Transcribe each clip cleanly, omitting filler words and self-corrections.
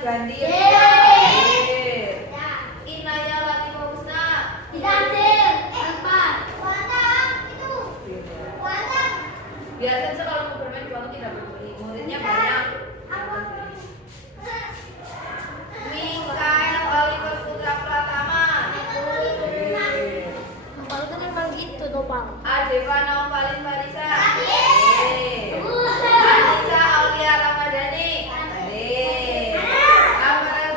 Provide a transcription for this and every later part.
Gandhi. Inaya Latifah Husna. Biasanya kalau mau bermain di waktu tidak berbunyi, muridnya banyak. Mikael Oliver Putra Pratama. Kalau kan emang gitu Nopal. Adeva Naufalin Farisa. Anissa Aulia Ramadhani. Amara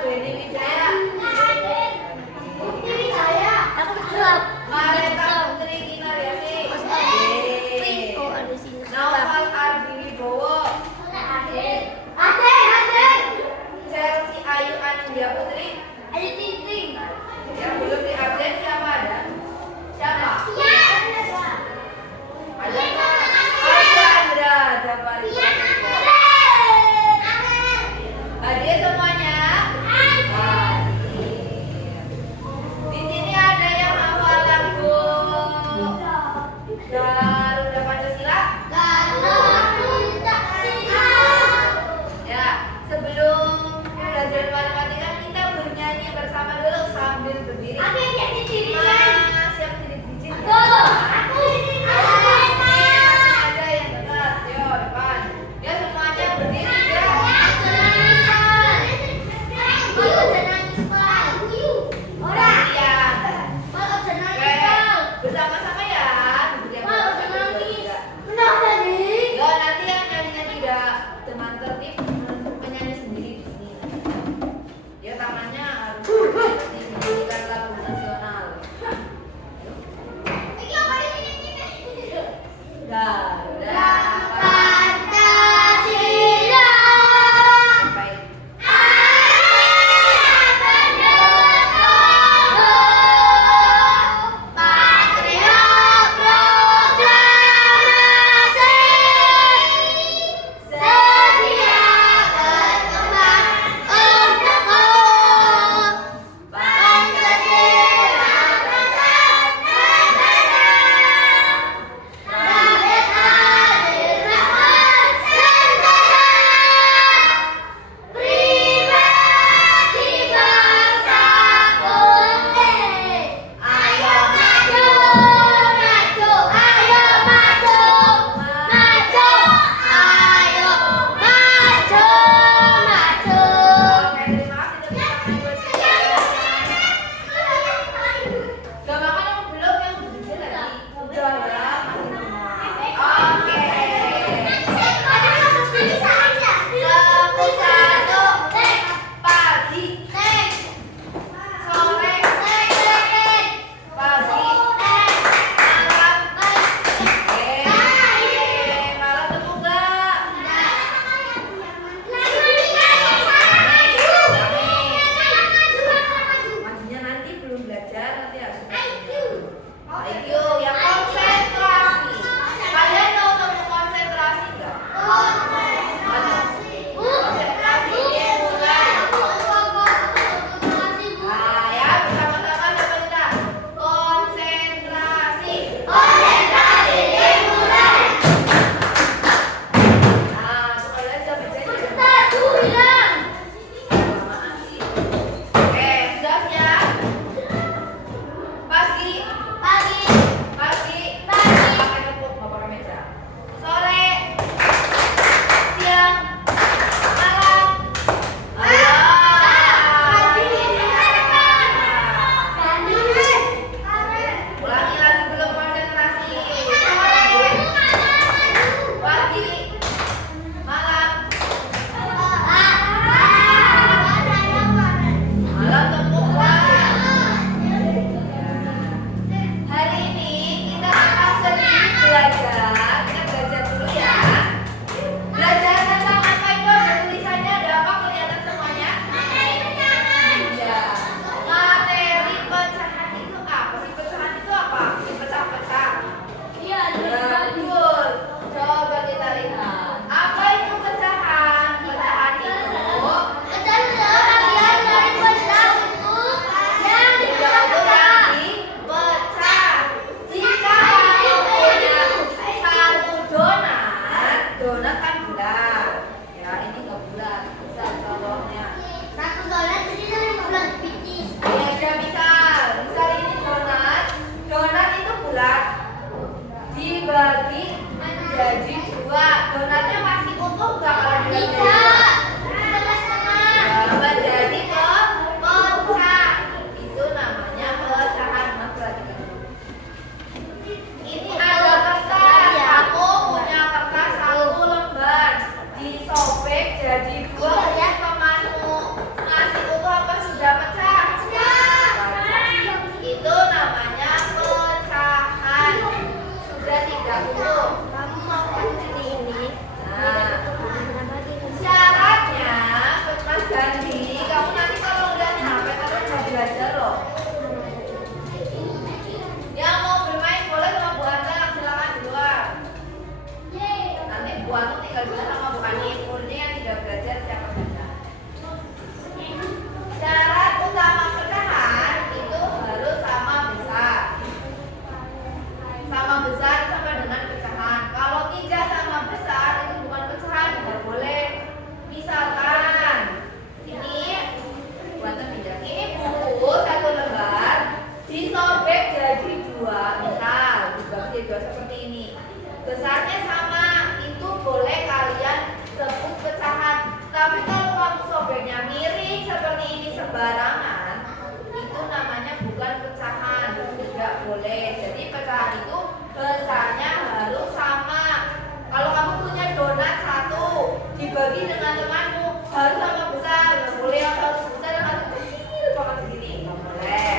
bagiannya miring seperti ini sembarangan, itu namanya bukan pecahan, tidak boleh. Jadi pecahan itu besarnya harus sama. Kalau kamu punya donat satu, dibagi dengan temanmu harus sama besar, nggak boleh yang satu besar yang satu kecil banget segini, nggak boleh.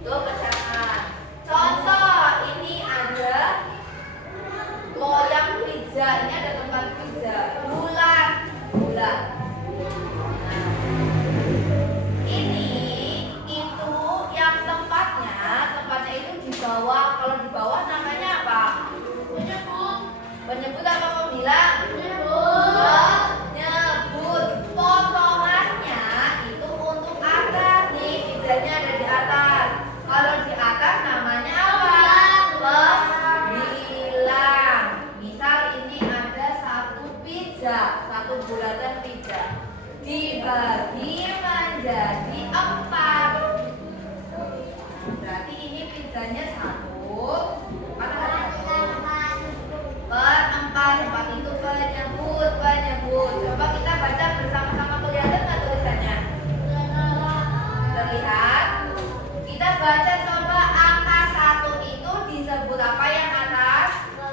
Itu pecahan. Contoh ini ada loyang pizza, ini ada tempat pizza, bulat. Nah, ini itu yang tempatnya itu di bawah. Kalau di bawah namanya apa? Penyebut apa pembilang? Penyebut. Potongannya itu untuk atas nih, pizzanya ada di atas. Kalau di atas namanya apa? Pembilang. Misal ini ada satu pizza, satu bulatan pizza, dibagi menjadi 4. Berarti ini pizzanya 1 per 4. 4 itu penyebut. Coba kita baca bersama-sama, kelihatan nggak tulisannya? Terlihat? Kita baca coba angka 1 itu disebut apa yang atas?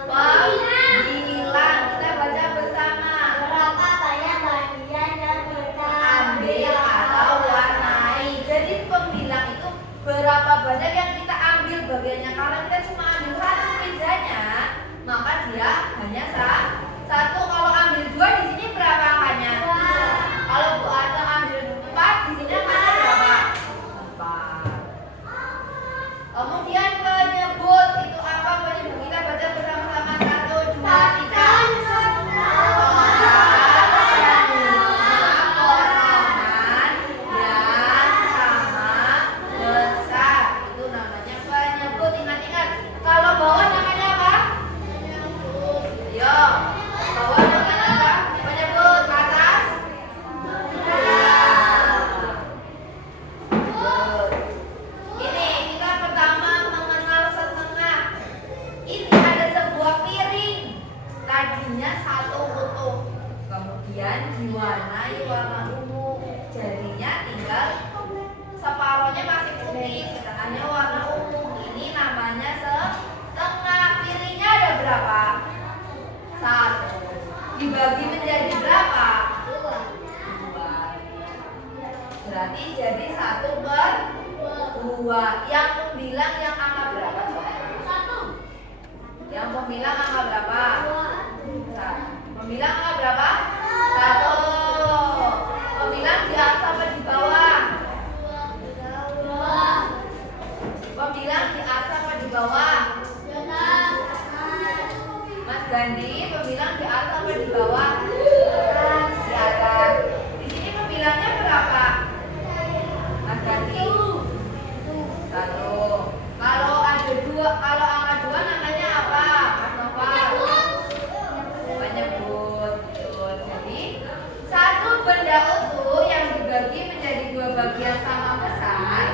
Pembilang. Kita baca bersama. Berapa banyak bagian yang kita Ambil atau warnai. Jadi pembilang itu berapa banyak yang kita ambil bagiannya. Karena kita cuma ambil satu pizzanya, maka dia hanya satu. Kalau ambil 2 di sini berapa angkanya? Kalau Bu Ata ambil 4 di sini angkanya berapa? 4. Kemudian penyebut itu apa? Penyebut kita baca bersama-sama. 1, 2, 3. Potongan yang sama besar itu namanya penyebut. Ingat-ingat. Kalau bawah namanya apa? Yo, bawah namanya apa? Penyebut. Atas? Ini kita pertama mengenal setengah. Ini ada sebuah piring. Tadinya satu utuh, kemudian diwarnai warna ungu. Jadinya tinggal separohnya masih putih, setengahnya warna ungu. Ini namanya setengah. Piringnya ada berapa? 1. Dibagi menjadi berapa? 2. Berarti jadi 1 per 2. Yang pembilang yang angka berapa? Yang pembilang angka berapa? Pembilang angka berapa? 1. Pembilang di atas apa di bawah? Pembilang di atas apa di bawah? Mas Gandhi, pembilang di atas apa di bawah? Di atas. Di sini pembilangnya berapa? Mas Gandhi? 1. Kalau ada 2, kalau angka 2 namanya apa? Mas Noval? Penyebut. Betul. Jadi satu benda utuh yang dibagi menjadi 2 bagian sama besar,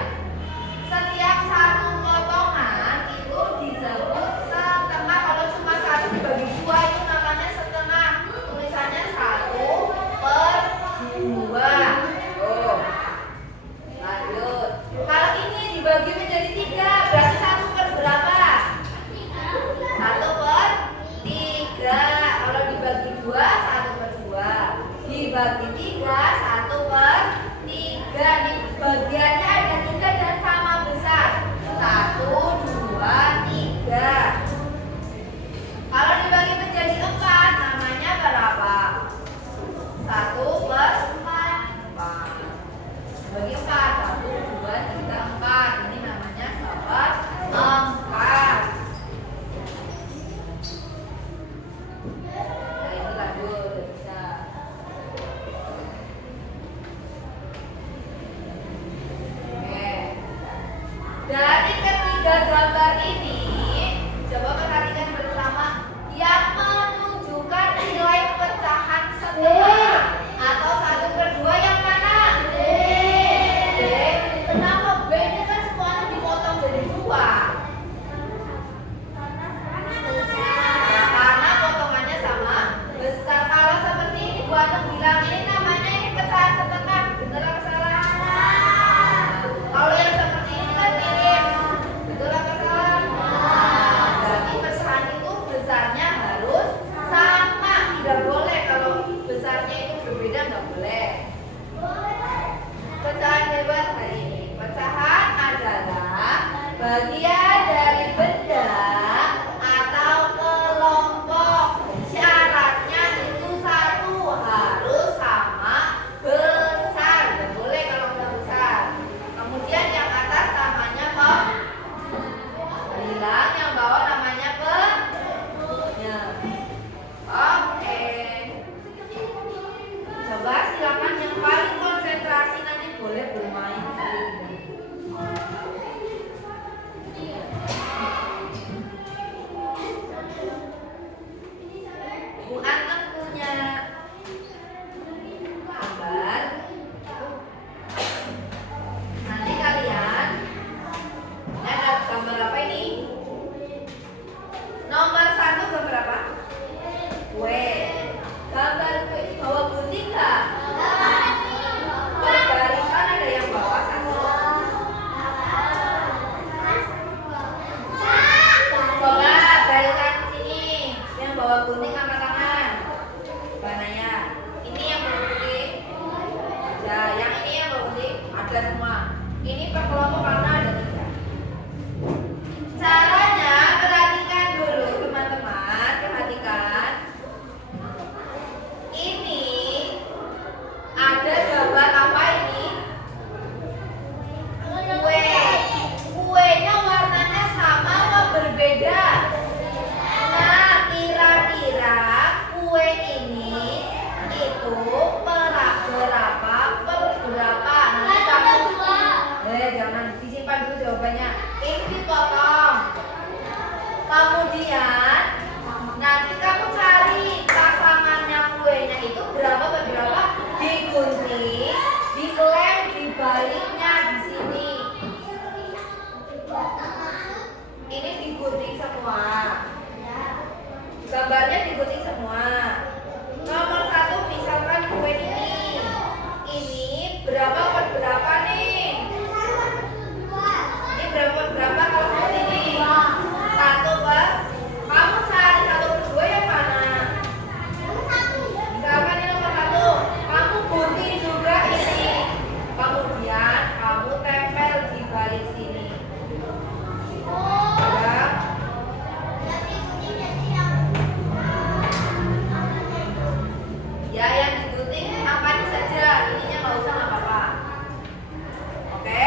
setiap satu potongan itu disebut setengah. Kalau cuma satu dibagi 2 itu namanya setengah. Tulisannya 1 per 2. Oh. Lanjut. Kalau ini dibagi menjadi 3, berarti 1 per berapa? 1 per 3. Kalau dibagi 2, 1 per 2. Dibagi 3, 1 per 3. Nih, bagiannya ada 3 dan sama besar. 1, 2, 3. Kalau dibagi menjadi 4, namanya berapa? 1 per 4. Bagi 4, 1, 2, 3, 4. Ini namanya 4. Nah, ini lanjut, bisa. Oke. Dari ketiga gambar ini, coba perhatikan bersama yang menunjukkan nilai pecahan setengah atau 1 per 2 yang mana? B. Kenapa B? Ini kan semuanya dipotong jadi 2. Karena potongannya sama besar. Kalau seperti ini, Bu Anung bilang ini namanya nggak boleh. Pecahan hebat hari ini. Pecahan adalah bagian dari benda atau kelompok. Syaratnya itu satu harus sama besar. Nggak boleh kalau nggak besar. Kemudian yang atas namanya bilang, yang bawah namanya ya. Oke. Coba silakan yang paling konsentrasi nanti boleh bermain. Bu Anton punya gambar. Nanti kalian ada gambar apa ini? Nomor 1 gambar apa? Kue. Gambar kue bawa gunting nggak? Per barisan ada yang bawa satu. Coba barisan sini yang bawa gunting angkat tangan. Mana ya? Ini yang bawa gunting. Ya, yang ini yang bawa gunting ada semua. Ini per kelompok karena ada 3. Caranya perhatikan dulu teman-teman, perhatikan. Ini ada gambar apa ini? Kue. Kuenya warnanya sama apa berbeda? Nah, kira-kira kue ini itu berapa per berapa? Nanti kamu jangan disimpan dulu jawabannya. Ini dipotong. Kemudian nanti kamu cari pasangannya kuenya itu berapa per berapa, digunting, diklem di baliknya di sini. Ini digunting semua. Gambarnya digunting semua. Nomor 1 misalkan kue ini berapa per berapa nih? Ini berapa per berapa kalau seperti ini? 1 per. Kamu cari 1 per 2 yang mana? Misalkan ini nomor 1. Kamu gunting juga ini. Kemudian kamu tempel di balik sini. Ya. Ya, yang digunting apanya saja, ininya nggak usah nggak apa-apa. Oke?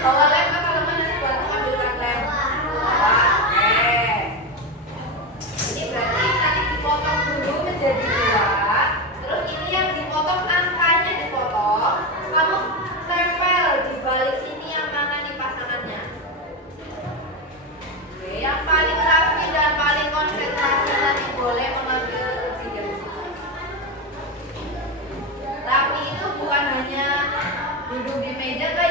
Bawa lem atau teman nanti bantu ambilkan lem. Oke. Ini berarti nanti dipotong dulu menjadi 2. Terus ini yang dipotong angkanya dipotong. Kamu tempel di balik sini yang mana nih pasangannya. Oke, yang paling rapi dan paling konsentrasi nanti boleh mengambil video. Rapi itu bukan hanya duduk di meja kayak